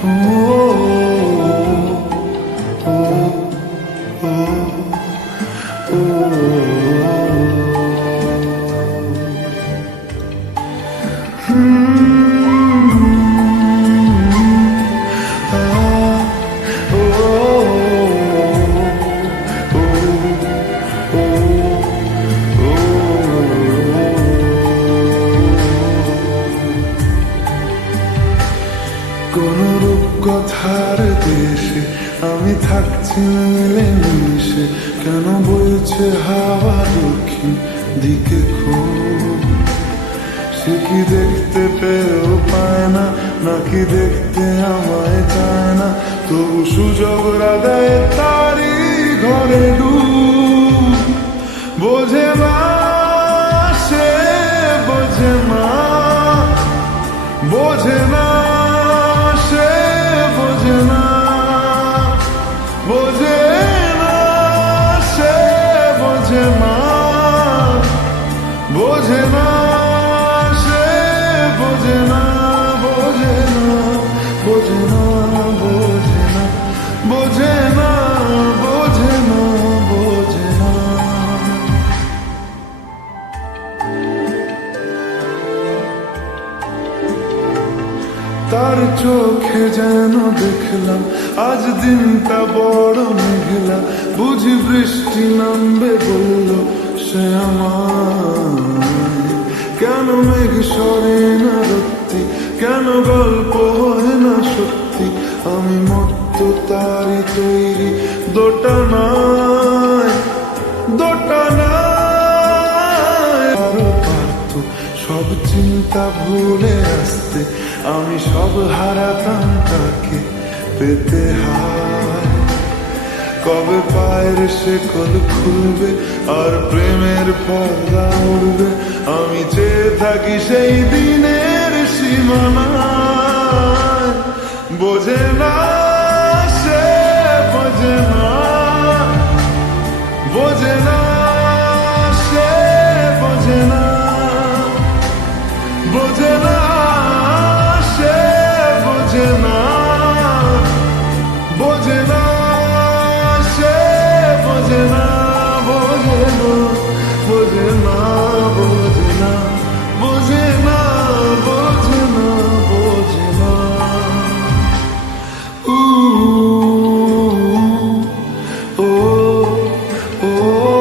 কোন রূপকথার দেশে আমি থাকছি মিলে মিশে, কেন বইছে হাওয়া দক্ষিণ দিকে খুব? সে কি দেখতে পেয়েও পায় না, নাকি দেখতে আমায় চায় না? তবু সুযোগ রাগায় তারি ঘরে ডুব। বোঝে না সে, বোঝে না, বোঝে না সে, বোঝে না, বোঝে না সে, বোঝে না, বোঝে না সে, বোঝে না, বোঝে না, বোঝে না, বোঝে না, বোঝে না, বোঝে না, বোঝে না। তার চোখে যেন দেখলাম আজ দিনটা বড় মেঘলা, বুঝি বৃষ্টি নামবে বলল সে আমায়। কেন মেঘ সরে না রত্তি, কেন গল্প হয় না সত্যি? আমি মত্ত তারি তৈরি দোটানায়, দোটানায়। আরো পারত সব চিন্তা ভুলে আসতে, আমি সব হারাতাম তাকে পেতে হায়। কবে পায়ের শেকল খুলবে আর প্রেমের পর্দা উড়বে, আমি চেয়ে থাকি সেই দিনের সীমানায়। বোঝে না সে, বোঝে না, বোঝে না সে, বোঝে না, বোঝে না সে, বোঝে না, বোঝে না সে, বোঝে না, বোঝে না, বোঝে না, বোঝে না, বোঝে না, বোঝে না, বোঝে না। ও ও ও ও